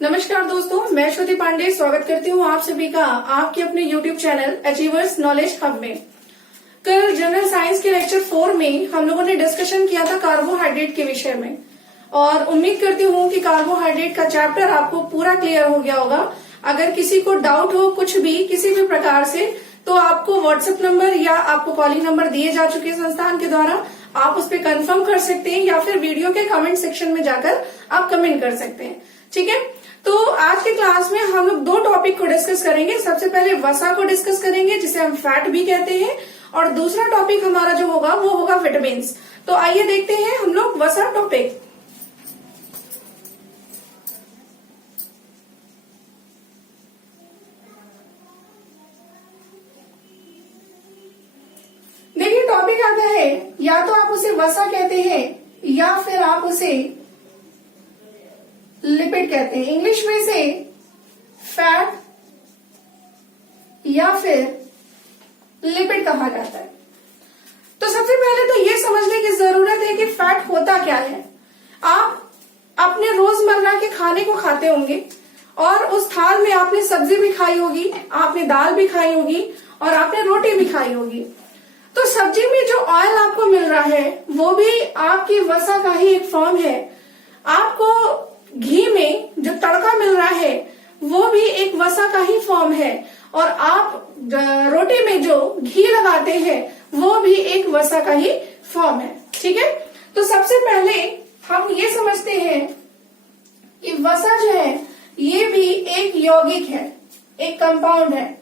नमस्कार दोस्तों, मैं श्रुति पांडे स्वागत करती हूँ आप सभी का आपके अपने YouTube channel achievers knowledge hub में। कल जनरल साइंस के लेक्चर 4 में हम लोगों ने डिस्कशन किया था कार्बोहाइड्रेट के विषय में और उम्मीद करती हूँ कि कार्बोहाइड्रेट का चैप्टर आपको पूरा क्लियर हो गया होगा। अगर किसी को डाउट हो कुछ भी किसी भी प्रकार से तो आपको व्हाट्सएप नंबर या आपको कॉलिंग नंबर दिए जा चुके हैं संस्थान के द्वारा, आप उस पर कंफर्म कर सकते हैं या फिर वीडियो के कमेंट सेक्शन में जाकर आप कमेंट कर सकते हैं। ठीक है, तो आज के क्लास में हम लोग दो टॉपिक को डिस्कस करेंगे। सबसे पहले वसा को डिस्कस करेंगे जिसे हम फैट भी कहते हैं, और दूसरा टॉपिक हमारा जो होगा वो होगा विटामिन। तो आइए देखते हैं हम लोग वसा टॉपिक। देखिए टॉपिक आता है, या तो आप उसे वसा कहते हैं या फिर आप उसे लिपिड कहते हैं। इंग्लिश में से फैट या फिर लिपिड कहा जाता है। तो सबसे पहले तो ये समझने की जरूरत है कि फैट होता क्या है। आप अपने रोजमर्रा के खाने को खाते होंगे और उस थाल में आपने सब्जी भी खाई होगी, आपने दाल भी खाई होगी और आपने रोटी भी खाई होगी। तो सब्जी में जो ऑयल आपको मिल रहा है वो भी आपकी वसा का ही एक फॉर्म है। आपको घी में जो तड़का मिल रहा है वो भी एक वसा का ही फॉर्म है, और आप रोटी में जो घी लगाते हैं वो भी एक वसा का ही फॉर्म है। ठीक है, तो सबसे पहले हम ये समझते हैं कि वसा जो है ये भी एक यौगिक है, एक कंपाउंड है।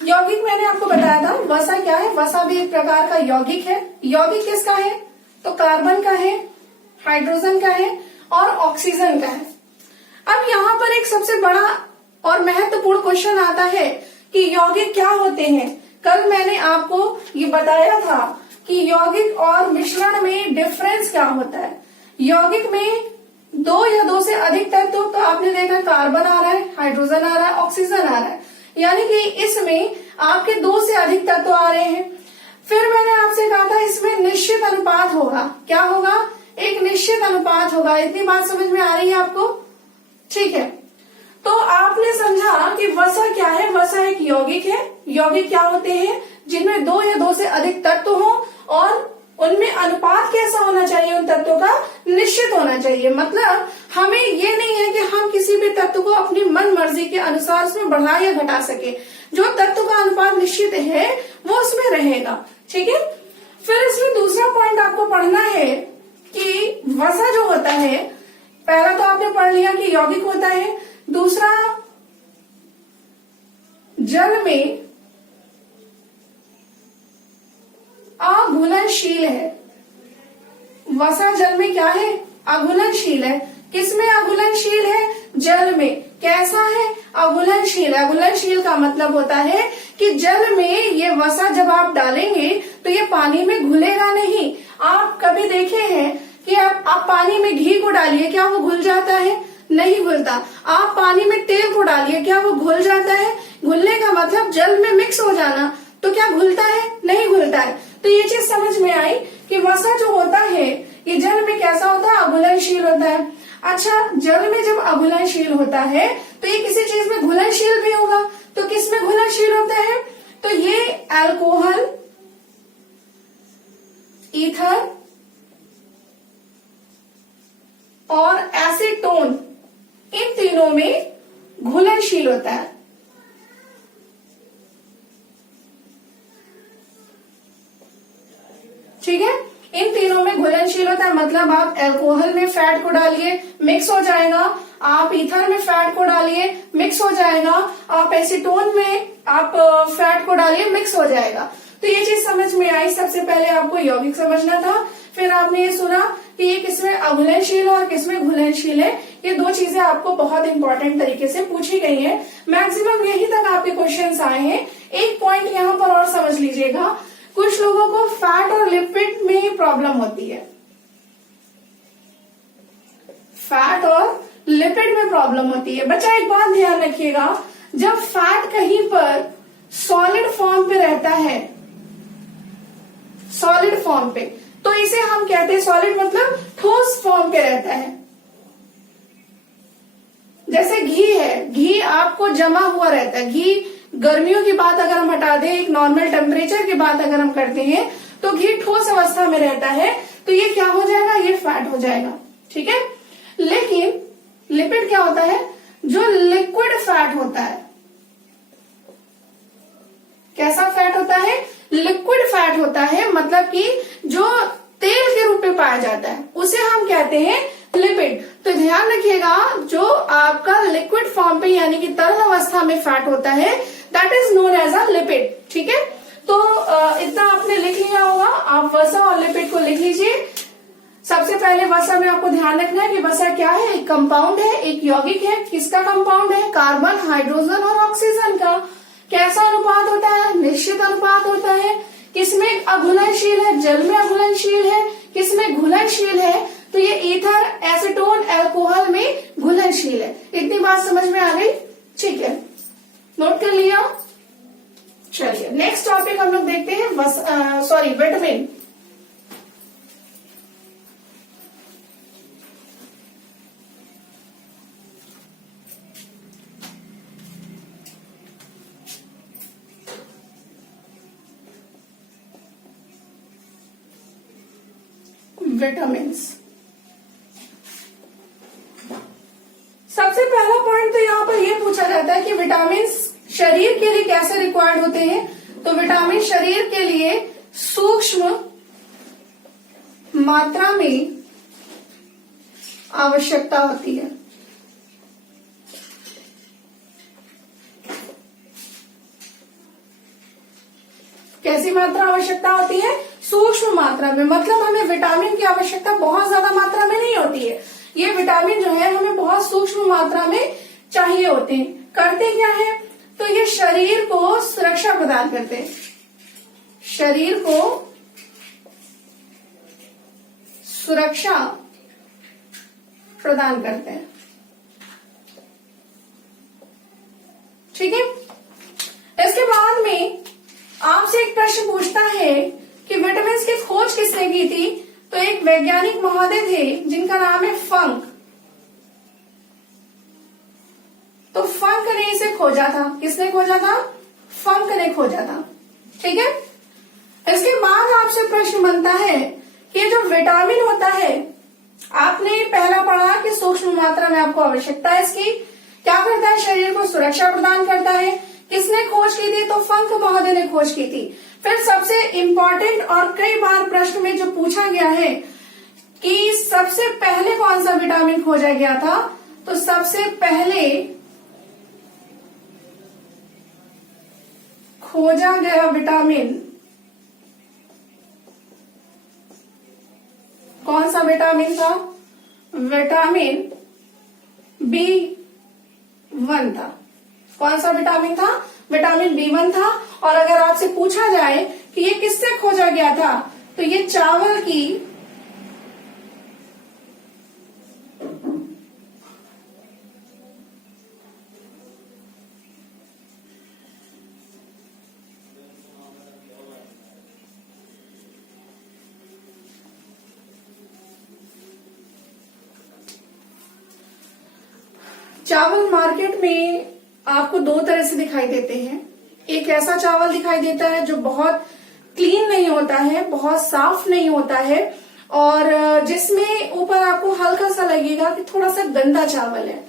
यौगिक मैंने आपको बताया था, वसा क्या है। वसा भी एक प्रकार का यौगिक है। यौगिक किसका है? तो कार्बन का है, हाइड्रोजन का है और ऑक्सीजन का है। अब यहाँ पर एक सबसे बड़ा और महत्वपूर्ण क्वेश्चन आता है कि यौगिक क्या होते हैं। कल मैंने आपको ये बताया था कि यौगिक और मिश्रण में डिफरेंस क्या होता है। यौगिक में दो या दो से अधिक तत्व, तो आपने देखा कार्बन आ रहा है, हाइड्रोजन आ रहा है, ऑक्सीजन आ रहा है, यानी कि इसमें आपके दो से अधिक तत्व आ रहे हैं। फिर मैंने आपसे कहा था इसमें निश्चित अनुपात होगा। क्या होगा? एक निश्चित अनुपात होगा। इतनी बात समझ में आ रही है आपको? ठीक है, तो आपने समझा कि वसा क्या है। वसा एक यौगिक है। यौगिक क्या होते हैं? जिनमें दो या दो से अधिक तत्व हो और उनमें अनुपात कैसा होना चाहिए? उन तत्वों का निश्चित होना चाहिए। मतलब हमें ये नहीं है कि हम किसी भी तत्व को अपनी मन मर्जी के अनुसार उसमें बढ़ा या घटा सके। जो तत्व का अनुपात निश्चित है वो उसमें रहेगा। ठीक है, फिर इसमें दूसरा पॉइंट आपको पढ़ना है कि वसा जो होता है, पहला तो आपने पढ़ लिया कि यौगिक होता है, दूसरा जल में अघुलनशील है। वसा जल में क्या है? अघुलनशील है। किसमें अघुलनशील है? जल में। कैसा है? अघुलनशील। अघुलनशील का मतलब होता है कि जल में ये वसा जब आप डालेंगे तो ये पानी में घुलेगा नहीं। आप कभी देखे हैं कि आप पानी में घी को डालिए, क्या वो घुल जाता है? नहीं घुलता। आप पानी में तेल को डालिए, क्या वो घुल जाता है? घुलने का मतलब जल में मिक्स हो जाना। तो क्या घुलता है? नहीं घुलता है। तो ये चीज समझ में आई कि वसा जो होता है ये जल में कैसा होता है? अघुलनशील होता है। अच्छा, जल में जब अघुलनशील होता है तो ये किसी चीज में घुलनशील भी होगा। तो किस में घुलनशील होता है? तो ये अल्कोहल, ईथर और एसीटोन, इन तीनों में घुलनशील होता है। ठीक है, इन तीनों में घुलनशील होता है। मतलब आप अल्कोहल में फैट को डालिए, मिक्स हो जाएगा। आप ईथर में फैट को डालिए, मिक्स हो जाएगा। आप एसीटोन में आप फैट को डालिए, मिक्स हो जाएगा। तो ये चीज समझ में आई। सबसे पहले आपको यौगिक समझना था, फिर आपने ये सुना कि ये किसमें अघुलनशील और किसमें घुलनशील है। ये दो चीजें आपको बहुत इंपॉर्टेंट तरीके से पूछी गई हैं। मैक्सिमम यही तक आपके क्वेश्चंस आए हैं। एक पॉइंट यहाँ पर और समझ लीजिएगा, कुछ लोगों को फैट और लिपिड में प्रॉब्लम होती है। फैट और लिपिड में प्रॉब्लम होती है। बच्चा एक बात ध्यान रखिएगा, जब फैट कहीं पर सॉलिड फॉर्म पे रहता है, सॉलिड फॉर्म पे, तो इसे हम कहते हैं, सॉलिड मतलब ठोस फॉर्म पे रहता है, जैसे घी है, घी आपको जमा हुआ रहता है। घी गर्मियों की बात अगर हम हटा दें, एक नॉर्मल टेम्परेचर की बात अगर हम करते हैं, तो घी ठोस अवस्था में रहता है, तो ये क्या हो जाएगा, ये फैट हो जाएगा। ठीक है। लेकिन लिपिड क्या होता है, जो लिक्विड फैट होता है। कैसा फैट होता है, लिक्विड फैट होता है, मतलब कि जो तेल के रूप में पाया जाता है उसे हम कहते हैं लिपिड। तो ध्यान रखिएगा, जो आपका लिक्विड फॉर्म पे यानी कि तरल अवस्था में फैट होता है, that is known as a lipid. ठीक है। तो इतना आपने लिख लिया होगा। आप वसा और लिपिड को लिख लीजिए। सबसे पहले वसा में आपको ध्यान रखना है कि वसा क्या है, एक कंपाउंड है, एक यौगिक है। किसका कंपाउंड है, कार्बन, हाइड्रोजन और ऑक्सीजन का। कैसा अनुपात होता है, निश्चित अनुपात होता है। किसमें अघुलनशील है, जल में अघुलनशील है। किसमें घुलनशील है, तो ये ईथर, एसीटोन, अल्कोहल में घुलनशील है। इतनी बात समझ में आ गई। ठीक है, नोट कर लिया। चलिए नेक्स्ट टॉपिक हम लोग देखते हैं, विटामिन। विटामिन्स। सबसे पहला पॉइंट तो यहाँ पर यह पूछा जाता है कि विटामिन्स शरीर के लिए कैसे रिक्वायर्ड होते हैं। तो विटामिन शरीर के लिए सूक्ष्म मात्रा में आवश्यकता होती है। कैसी मात्रा आवश्यकता होती है, सूक्ष्म मात्रा में। मतलब हमें विटामिन की आवश्यकता बहुत ज्यादा मात्रा में नहीं होती है। ये विटामिन जो है हमें बहुत सूक्ष्म मात्रा में चाहिए होते हैं। करते क्या है, तो ये शरीर को सुरक्षा प्रदान करते हैं। शरीर को सुरक्षा प्रदान करते हैं। ठीक है। इसके बाद में आपसे एक प्रश्न पूछता है कि विटामिन की खोज किसने की थी। तो एक वैज्ञानिक महोदय थे जिनका नाम है फंक। तो फंक ने इसे खोजा था। किसने खोजा था, फंक ने खोजा था। ठीक है। इसके बाद आपसे प्रश्न बनता है कि जो विटामिन होता है, आपने पहला पढ़ा कि सूक्ष्म मात्रा में आपको आवश्यकता है इसकी। क्या करता है, शरीर को सुरक्षा प्रदान करता है। किसने खोज की थी, तो फंक महोदय ने खोज की थी। फिर सबसे इंपॉर्टेंट और कई बार प्रश्न में जो पूछा गया है कि सबसे पहले कौन सा विटामिन खोजा गया था, तो सबसे पहले खोजा गया विटामिन कौन सा विटामिन था, विटामिन B1 था। कौन सा विटामिन था, विटामिन B1 था। और अगर आपसे पूछा जाए कि ये किससे खोजा गया था, तो ये चावल की चावल मार्केट में आपको दो तरह से दिखाई देते हैं। एक ऐसा चावल दिखाई देता है जो बहुत क्लीन नहीं होता है, बहुत साफ नहीं होता है, और जिसमें ऊपर आपको हल्का सा लगेगा कि थोड़ा सा गंदा चावल है।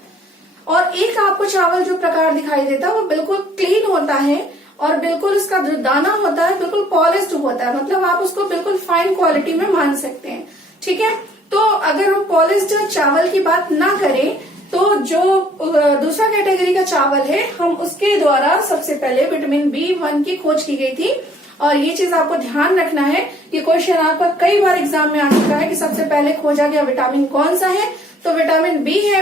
और एक आपको चावल जो प्रकार दिखाई देता है वो बिल्कुल क्लीन होता है और बिल्कुल उसका जो दाना होता है बिल्कुल पॉलिश्ड होता है। मतलब आप उसको बिल्कुल फाइन क्वालिटी में मान सकते हैं। ठीक है। तो अगर हम पॉलिश्ड चावल की बात ना करें, तो जो दूसरा कैटेगरी का चावल है, हम उसके द्वारा सबसे पहले विटामिन B1 की खोज की गई थी। और ये चीज आपको ध्यान रखना है, ये क्वेश्चन आपका कई बार एग्जाम में आ चुका है कि सबसे पहले खोजा गया विटामिन कौन सा है, तो विटामिन B है।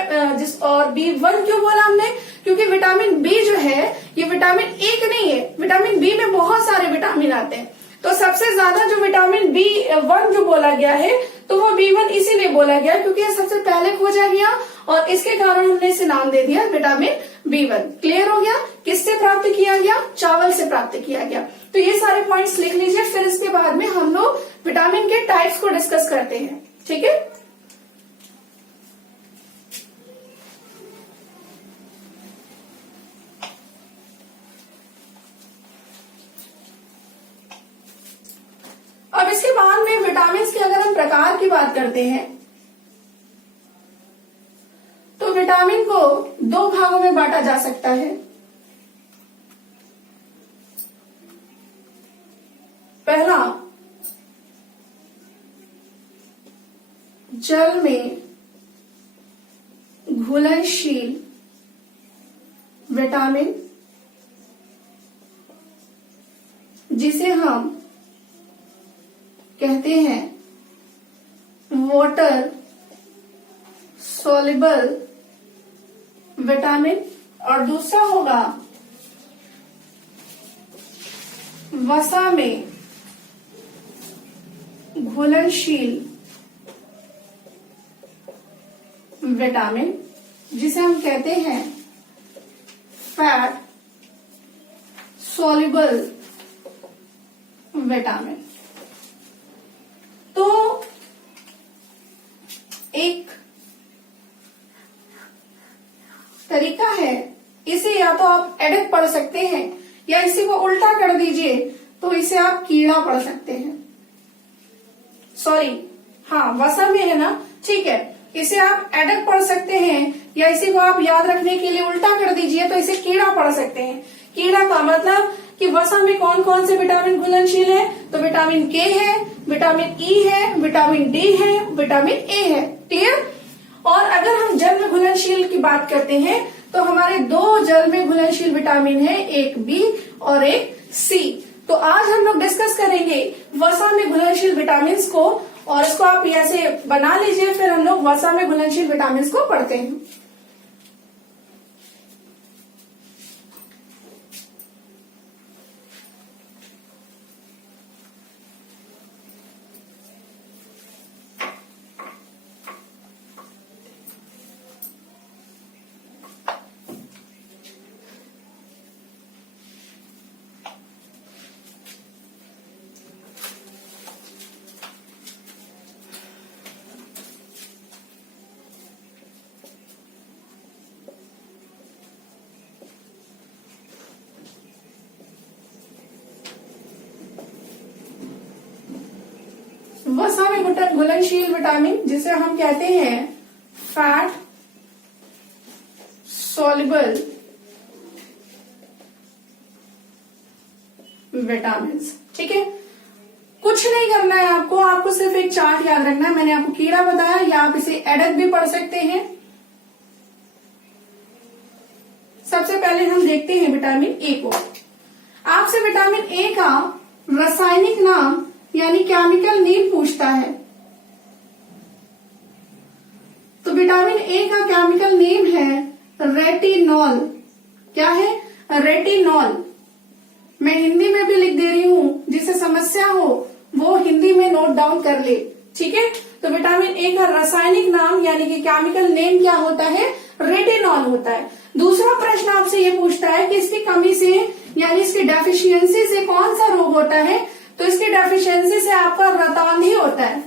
और B1 क्यों बोला हमने, क्योंकि विटामिन B जो है ये विटामिन एक नहीं है, विटामिन B में बहुत सारे विटामिन आते हैं। तो सबसे ज्यादा जो विटामिन B1 जो बोला गया है, तो वो B1 इसीलिए बोला गया क्योंकि ये सबसे पहले खोजा गया और इसके कारण हमने इसे नाम दे दिया विटामिन B1। क्लियर हो गया, किससे प्राप्त किया गया, चावल से प्राप्त किया गया। तो ये सारे पॉइंट्स लिख लीजिए, फिर इसके बाद में हम लोग विटामिन के टाइप्स को डिस्कस करते हैं। ठीक है। बात करते हैं तो विटामिन को दो भागों में बांटा जा सकता है। पहला, जल में घुलनशील विटामिन, जिसे हम कहते हैं वाटर सॉल्युबल विटामिन, और दूसरा होगा वसा में घुलनशील विटामिन, जिसे हम कहते हैं फैट सॉल्युबल विटामिन। तो एक तरीका है, इसे या तो आप एडिक पढ़ सकते हैं या इसी को उल्टा कर दीजिए तो इसे आप कीड़ा पढ़ सकते हैं। सॉरी, हाँ वसा में है ना, ठीक है, इसे आप एडिक पढ़ सकते हैं या इसी को आप याद रखने के लिए उल्टा कर दीजिए तो इसे कीड़ा पढ़ सकते हैं। कीड़ा का मतलब कि वसा में कौन कौन से विटामिन घुलनशील है, तो विटामिन के है, विटामिन ई है, विटामिन डी है, विटामिन ए है। क्लियर? और अगर हम जल में घुलनशील की बात करते हैं तो हमारे दो जल में घुलनशील विटामिन है, एक बी और एक सी। तो आज हम लोग डिस्कस करेंगे वसा में घुलनशील विटामिन को, और इसको आप ऐसे बना लीजिए, फिर हम लोग वसा में घुलनशील विटामिन को पढ़ते हैं। वसा में घुलनशील विटामिन, जिसे हम कहते हैं फैट सॉल्युबल विटामिन। ठीक है, कुछ नहीं करना है आपको, आपको सिर्फ एक चार्ट याद रखना है। मैंने आपको कीड़ा बताया, या आप इसे एडक भी पढ़ सकते हैं। सबसे पहले हम देखते हैं विटामिन ए को। आपसे विटामिन ए का रासायनिक नाम यानी केमिकल नेम पूछता है, तो विटामिन ए का केमिकल नेम है रेटिनॉल। क्या है? रेटिनॉल। मैं हिंदी में भी लिख दे रही हूं, जिसे समस्या हो वो हिंदी में नोट डाउन कर ले। ठीक है, तो विटामिन ए का रासायनिक नाम यानी कि केमिकल नेम क्या होता है? रेटिनॉल होता है। दूसरा प्रश्न आपसे ये पूछता है कि इसकी कमी से यानी इसकी डेफिशिएंसी से कौन सा रोग होता है, तो इसकी डेफिशिएंसी से आपका रतौंधी होता है।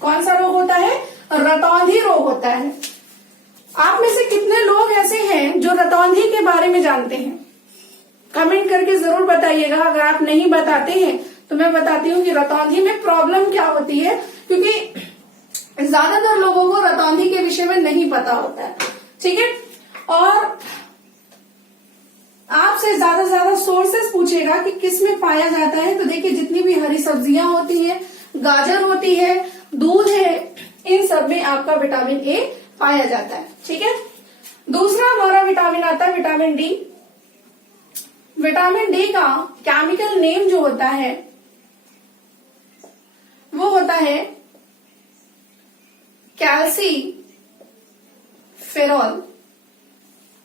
कौन सा रोग होता है? रतौंधी रोग होता है। आप में से कितने लोग ऐसे हैं जो रतौंधी के बारे में जानते हैं? कमेंट करके जरूर बताइएगा। अगर आप नहीं बताते हैं तो मैं बताती हूँ कि रतौंधी में प्रॉब्लम क्या होती है, क्योंकि ज्यादातर लोगों को रतौंधी के विषय में नहीं पता होता है। ठीक है, और आपसे ज्यादा से ज्यादा सोर्सेस पूछेगा कि किस में पाया जाता है, तो देखिए जितनी भी हरी सब्जियां होती हैं, गाजर होती है, दूध है, इन सब में आपका विटामिन ए पाया जाता है। ठीक है, दूसरा हमारा विटामिन आता है विटामिन डी। विटामिन डी का केमिकल नेम जो होता है वो होता है कैल्सीफेरॉल।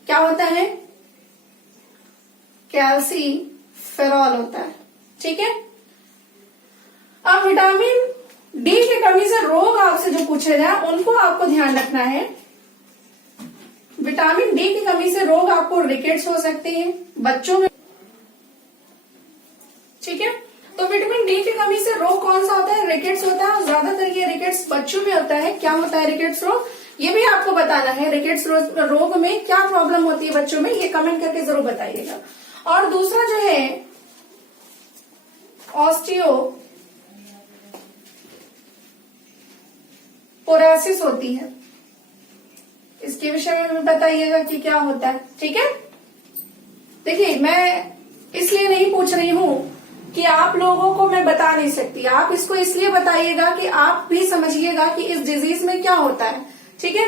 क्या होता है? कैल्सीफेरॉल होता है। ठीक है, अब विटामिन डी की कमी से रोग आपसे जो पूछे जाए उनको आपको ध्यान रखना है। विटामिन डी की कमी से रोग आपको रिकेट्स हो सकते हैं बच्चों में। ठीक है, तो विटामिन डी की कमी से रोग कौन सा होता है? रिकेट्स होता है, और ज्यादातर ये रिकेट्स बच्चों में होता है। क्या होता है रिकेट्स रोग, ये भी आपको बताना है। रिकेट्स रोग में क्या प्रॉब्लम होती है बच्चों में, ये कमेंट करके जरूर बताइएगा। और दूसरा जो है ऑस्टियोपोरोसिस होमोलाइसिस होती है। इसके विषय में भी बताइएगा कि क्या होता है। ठीक है, देखिए मैं इसलिए नहीं पूछ रही हूं कि आप लोगों को मैं बता नहीं सकती, आप इसको इसलिए बताइएगा कि आप भी समझिएगा कि इस डिजीज में क्या होता है। ठीक है,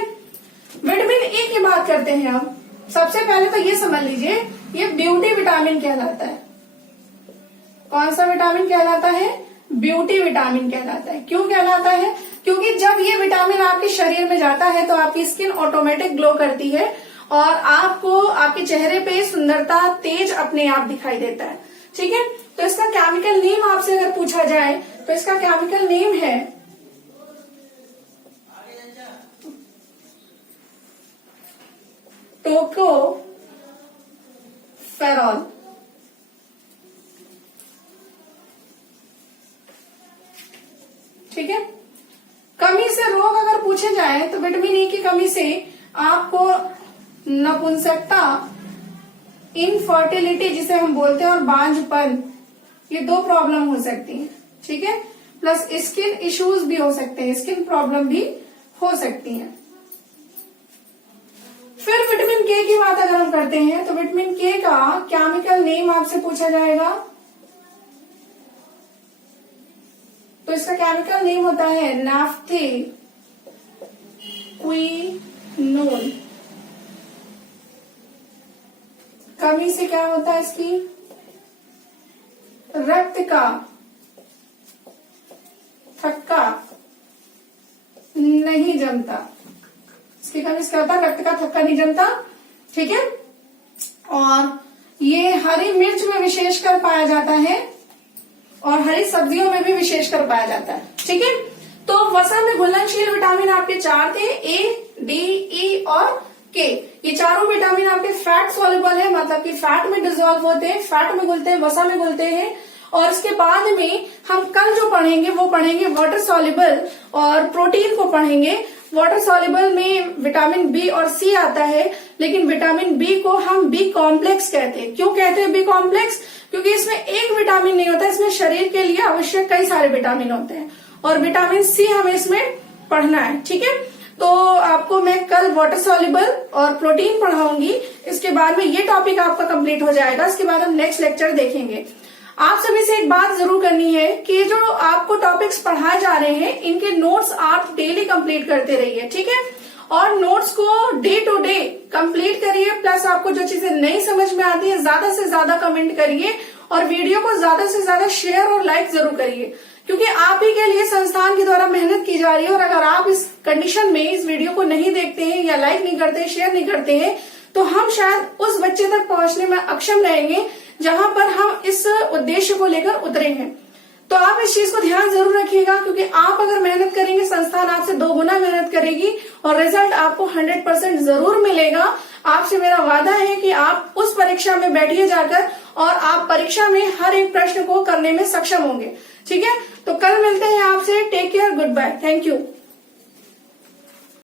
विटामिन ए की बात करते हैं। अब सबसे पहले तो ये समझ लीजिए, ये ब्यूटी विटामिन कहलाता है। कौन सा विटामिन कहलाता है? ब्यूटी विटामिन कहलाता है। क्यों कहलाता है? क्योंकि जब ये विटामिन आपके शरीर में जाता है तो आपकी स्किन ऑटोमेटिक ग्लो करती है और आपको आपके चेहरे पे सुंदरता, तेज अपने आप दिखाई देता है। ठीक है, तो इसका केमिकल नेम आपसे अगर पूछा जाए तो इसका केमिकल नेम है टोकोफेरॉल। ठीक है, कमी से रोग अगर पूछे जाए तो विटामिन ए की कमी से आपको नपुंसकता, इनफर्टिलिटी जिसे हम बोलते हैं, और बांझपन, ये 2 प्रॉब्लम हो सकती है। ठीक है, प्लस स्किन इश्यूज भी हो सकते हैं, स्किन प्रॉब्लम भी हो सकती है। फिर विटामिन के की बात अगर हम करते हैं तो विटामिन के का केमिकल नेम आपसे पूछा जाएगा तो इसका केमिकल नेम होता है नैफ्थेक्विनोन। कमी से क्या होता है इसकी? रक्त का थक्का नहीं जमता। इसकी कमी से क्या होता है? रक्त का थक्का नहीं जमता। ठीक है, और ये हरी मिर्च में विशेषकर पाया जाता है और हरी सब्जियों में भी विशेषकर पाया जाता है। ठीक है, तो वसा में घुलनशील विटामिन आपके 4 थे, ए, डी, ई और के। ये चारों विटामिन आपके फैट सॉल्युबल है, मतलब कि फैट में डिजोल्व होते हैं, फैट में घुलते हैं, वसा में घुलते हैं। और इसके बाद में हम कल जो पढ़ेंगे वो पढ़ेंगे वाटर सॉल्युबल और प्रोटीन को पढ़ेंगे। वाटर सॉल्युबल में विटामिन बी और सी आता है, लेकिन विटामिन बी को हम बी कॉम्प्लेक्स कहते हैं। क्यों कहते हैं बी कॉम्प्लेक्स? क्योंकि इसमें एक विटामिन नहीं होता, इसमें शरीर के लिए आवश्यक कई सारे विटामिन होते हैं और विटामिन सी हमें इसमें पढ़ना है। ठीक है, तो आपको मैं कल वाटर सॉल्युबल और प्रोटीन पढ़ाऊंगी। इसके बाद में ये टॉपिक आपका कंप्लीट हो जाएगा। इसके बाद हम नेक्स्ट लेक्चर देखेंगे। आप सभी से एक बात जरूर करनी है कि जो आपको टॉपिक्स पढ़ाए जा रहे हैं इनके नोट्स आप डेली कंप्लीट करते रहिए। ठीक है, और नोट्स को डे टू डे कंप्लीट करिए। प्लस आपको जो चीजें नहीं समझ में आती है ज्यादा से ज्यादा कमेंट करिए और वीडियो को ज्यादा से ज्यादा शेयर और लाइक जरूर करिए, क्योंकि आप ही के लिए संस्थान के द्वारा मेहनत की जा रही है। और अगर आप इस कंडीशन में इस वीडियो को नहीं देखते हैं या लाइक नहीं करते, शेयर नहीं करते हैं, तो हम शायद उस बच्चे तक पहुंचने में अक्षम रहेंगे जहां पर हम इस उद्देश्य को लेकर उतरे हैं। तो आप इस चीज को ध्यान जरूर रखिएगा, क्योंकि आप अगर मेहनत करेंगे संस्थान आपसे 2 गुना मेहनत करेगी और रिजल्ट आपको 100% जरूर मिलेगा। आपसे मेरा वादा है कि आप उस परीक्षा में बैठिए जाकर और आप परीक्षा में हर एक प्रश्न को करने में सक्षम होंगे। ठीक है, तो कल मिलते हैं आपसे। Take care, good bye, thank you.